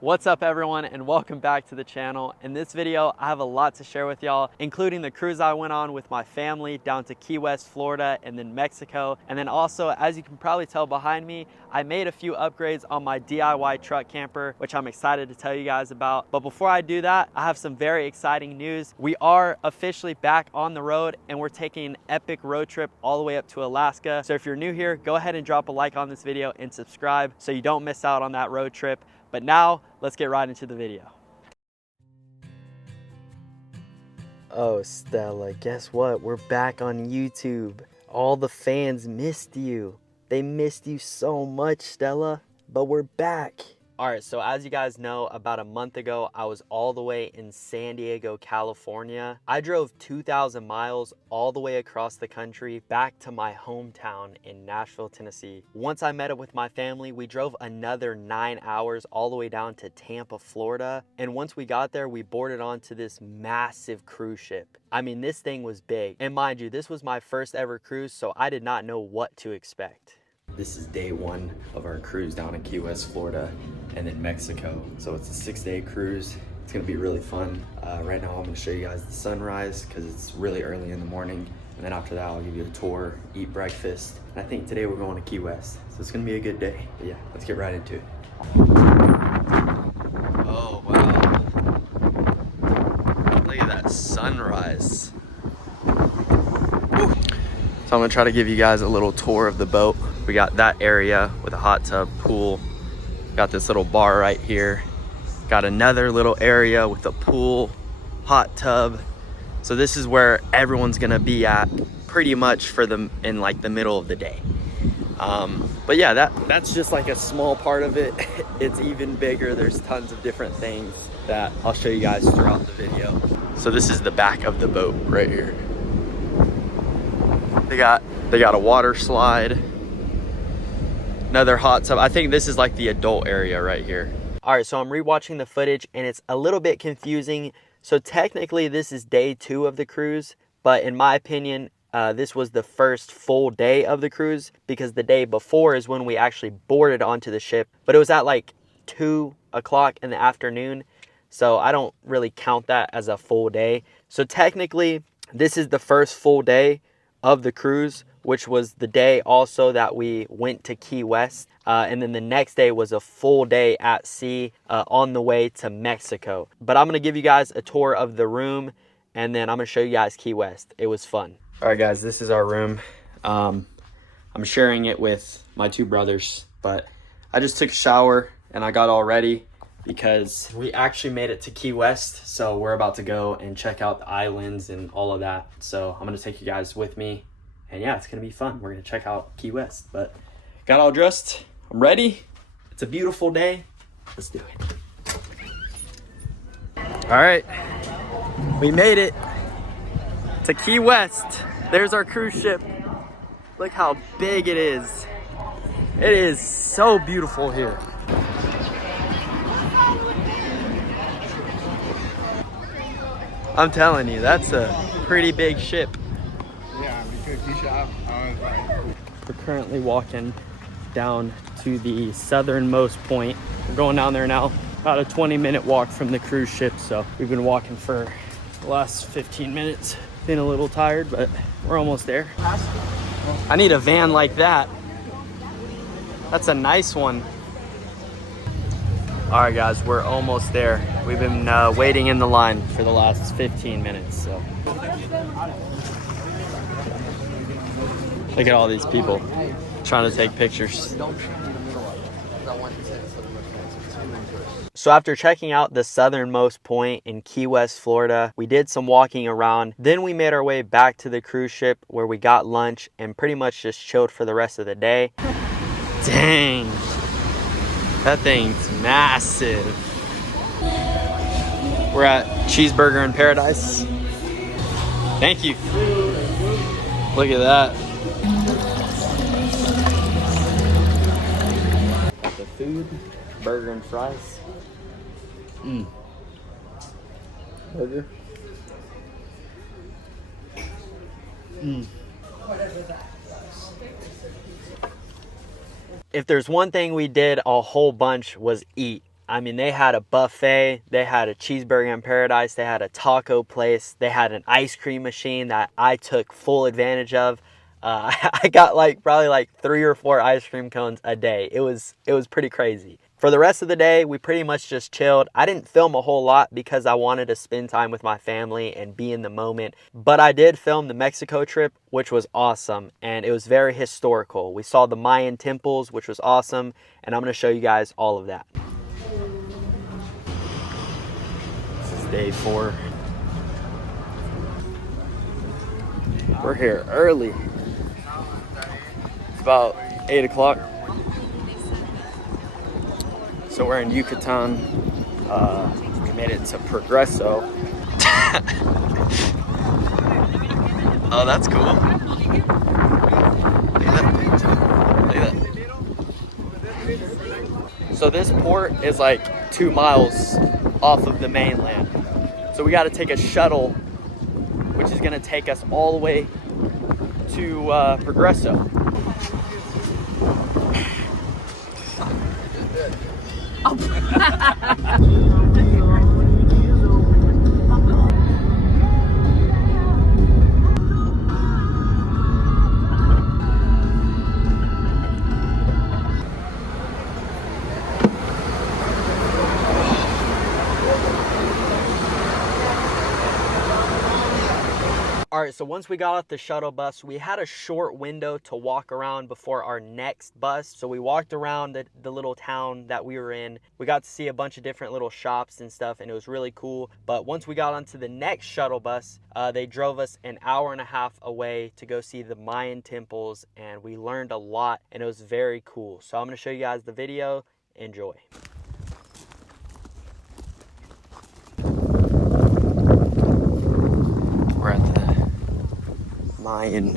What's up everyone, and welcome back to the channel. In this video I have a lot to share with y'all, including the cruise I went on with my family down to Key West, Florida, and then Mexico. And then also, as you can probably tell behind me, I made a few upgrades on my DIY truck camper, which I'm excited to tell you guys about. But before I do that, I have some very exciting news. We are officially back on the road and we're taking an epic road trip all the way up to Alaska. So if you're new here, go ahead and drop a like on this video and subscribe so you don't miss out on that road trip. But now, let's get right into the video. Oh, Stella, guess what? We're back on YouTube. All the fans missed you. They missed you so much, Stella, but we're back. All right, so as you guys know, about a month ago, I was all the way in San Diego, California. I drove 2,000 miles all the way across the country back to my hometown in Nashville, Tennessee. Once I met up with my family, we drove another 9 hours all the way down to Tampa, Florida. And once we got there, we boarded onto this massive cruise ship. I mean, this thing was big. And mind you, this was my first ever cruise, so I did not know what to expect. This is day one of our cruise down in Key West, Florida, and then Mexico. So it's a 6-day cruise. It's gonna be really fun. Right now I'm gonna show you guys the sunrise because it's really early in the morning. And then after that, I'll give you a tour, eat breakfast. And I think today we're going to Key West. So it's gonna be a good day. But yeah, let's get right into it. Oh, wow. Look at that sunrise. Woo. So I'm gonna try to give you guys a little tour of the boat. We got that area with a hot tub, pool. Got this little bar right here. Got another little area with a pool, hot tub. So this is where everyone's gonna be at pretty much for them in like the middle of the day. But yeah, that's just like a small part of it. It's even bigger. There's tons of different things that I'll show you guys throughout the video. So this is the back of the boat right here. They got a water slide. Another hot tub. I think this is like the adult area right here. All right, so I'm rewatching the footage and it's a little bit confusing. So technically this is day 2 of the cruise, but in my opinion, this was the first full day of the cruise because the day before is when we actually boarded onto the ship, but it was at like 2 o'clock in the afternoon. So I don't really count that as a full day. So technically this is the first full day of the cruise, which was the day also that we went to Key West. And then the next day was a full day at sea on the way to Mexico. But I'm gonna give you guys a tour of the room and then I'm gonna show you guys Key West. It was fun. All right guys, this is our room. I'm sharing it with my 2 brothers, but I just took a shower and I got all ready because we actually made it to Key West. So we're about to go and check out the islands and all of that. So I'm gonna take you guys with me. And yeah, it's gonna be fun. We're gonna check out Key West, but got all dressed. I'm ready. It's a beautiful day. Let's do it. All right, we made it to Key West. There's our cruise ship. Look how big it is. It is so beautiful here. I'm telling you, that's a pretty big ship. We're currently walking down to the southernmost point. We're going down there now, about a 20-minute walk from the cruise ship. So we've been walking for the last 15 minutes. Been a little tired, but we're almost there. I need a van like that. That's a nice one. All right, guys, we're almost there. We've been waiting in the line for the last 15 minutes, so. Look at all these people trying to take pictures. So after checking out the southernmost point in Key West, Florida, we did some walking around. Then we made our way back to the cruise ship where we got lunch and pretty much just chilled for the rest of the day. Dang, that thing's massive. We're at Cheeseburger in Paradise. Thank you. Look at that. Got the food, burger and fries. Burger. If there's one thing we did a whole bunch was eat. I mean, they had a buffet, they had a cheeseburger in paradise, they had a taco place, they had an ice cream machine that I took full advantage of. I got like probably like 3 or 4 ice cream cones a day. It was pretty crazy. For the rest of the day, we pretty much just chilled. I didn't film a whole lot because I wanted to spend time with my family and be in the moment. But I did film the Mexico trip, which was awesome. And it was very historical. We saw the Mayan temples, which was awesome. And I'm going to show you guys all of that. This is day 4. We're here early. It's about 8 o'clock. So we're in Yucatan. We made it to Progreso. Oh, that's cool. Look at that. So this port is like 2 miles off of the mainland. So we got to take a shuttle, which is going to take us all the way to Progreso. All right, so once we got off the shuttle bus, we had a short window to walk around before our next bus. So we walked around the little town that we were in. We got to see a bunch of different little shops and stuff, and it was really cool. But once we got onto the next shuttle bus, they drove us an hour and a half away to go see the Mayan temples, and we learned a lot, and it was very cool. So I'm gonna show you guys the video. Enjoy. We're at the Mayan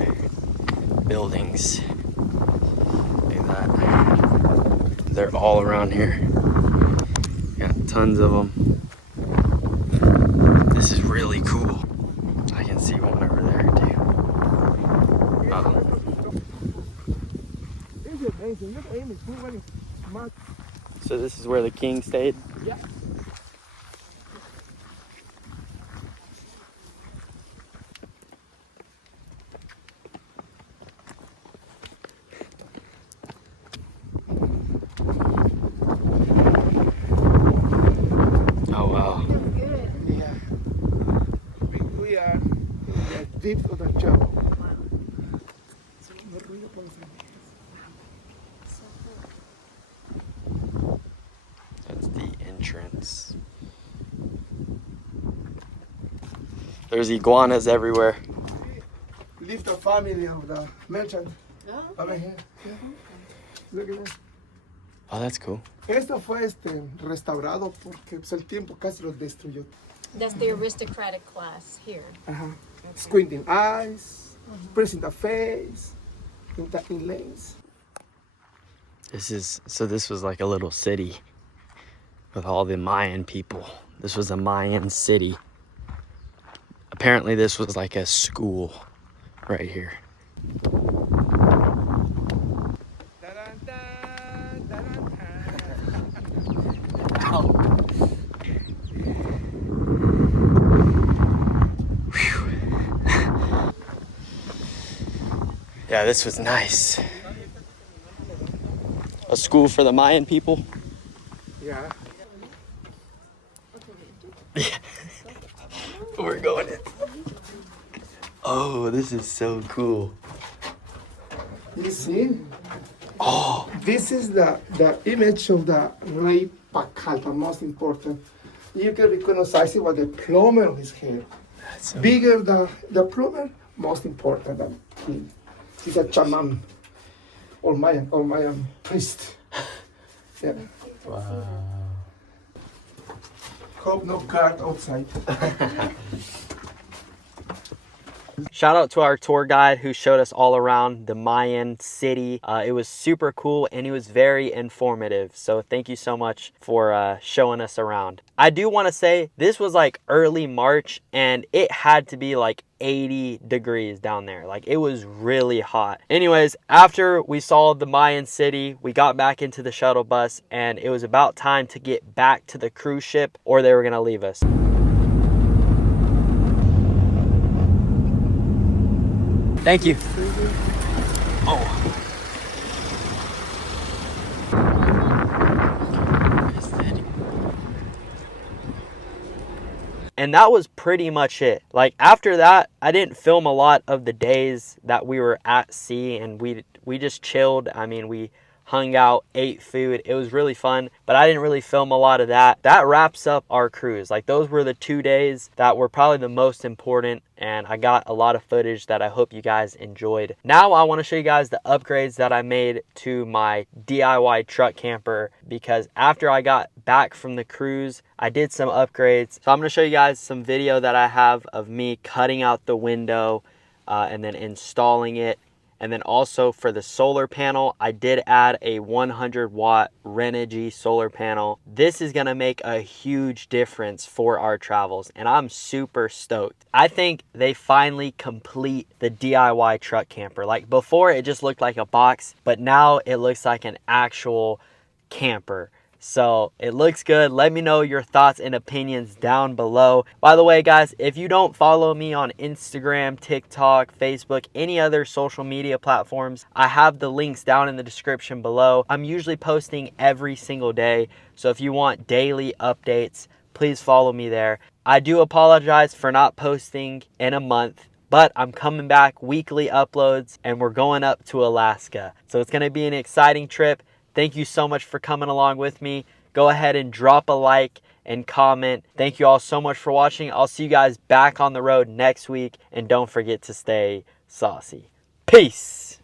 buildings. Look at that. They're all around here. Got tons of them. This is really cool. I can see one over there too. So this is where the king stayed? Yeah. Oh wow. Yeah. We are in the deep of the jungle. That's the entrance. There's iguanas everywhere. Leave the family of the merchant. Over here. Yeah. Look at that. Oh, that's cool. Esto fue restaurado porque pues, el tiempo casi los destruyó. That's the aristocratic class here. Squinting eyes, pressing the face, in lanes. This was like a little city with all the Mayan people. This was a Mayan city. Apparently this was like a school right here. Yeah, this was nice. A school for the Mayan people. Yeah. Yeah. We're going in. Oh, this is so cool. You see? Oh. This is the image of the Rey Pacal, the most important. You can recognize it with the plumber of his hair. That's so Bigger the plumber, most important than him. He's a shaman or Mayan priest. Yeah. wow. Hope no guard outside. Shout out to our tour guide who showed us all around the Mayan city. It was super cool and he was very informative. So thank you so much for showing us around. I do want to say this was like early March and it had to be like 80 degrees down there. Like it was really hot. Anyways, after we saw the Mayan city, we got back into the shuttle bus and it was about time to get back to the cruise ship or they were going to leave us. Thank you. Oh. And that was pretty much it. Like after that, I didn't film a lot of the days that we were at sea and we just chilled. I mean, we hung out, ate food. It was really fun, but I didn't really film a lot of that. That wraps up our cruise. Like those were the 2 days that were probably the most important and I got a lot of footage that I hope you guys enjoyed. Now I want to show you guys the upgrades that I made to my DIY truck camper because after I got back from the cruise, I did some upgrades. So I'm going to show you guys some video that I have of me cutting out the window and then installing it. And then also for the solar panel, I did add a 100 watt Renogy solar panel. This is gonna make a huge difference for our travels and I'm super stoked. I think they finally complete the DIY truck camper. Like before it just looked like a box, but now it looks like an actual camper. So it looks good. Let me know your thoughts and opinions down below. By the way, guys, if you don't follow me on Instagram, TikTok, Facebook, any other social media platforms, I have the links down in the description below. I'm usually posting every single day. So if you want daily updates, please follow me there. I do apologize for not posting in a month, but I'm coming back, weekly uploads, and we're going up to Alaska. So it's gonna be an exciting trip. Thank you so much for coming along with me. Go ahead and drop a like and comment. Thank you all so much for watching. I'll see you guys back on the road next week. And don't forget to stay saucy. Peace.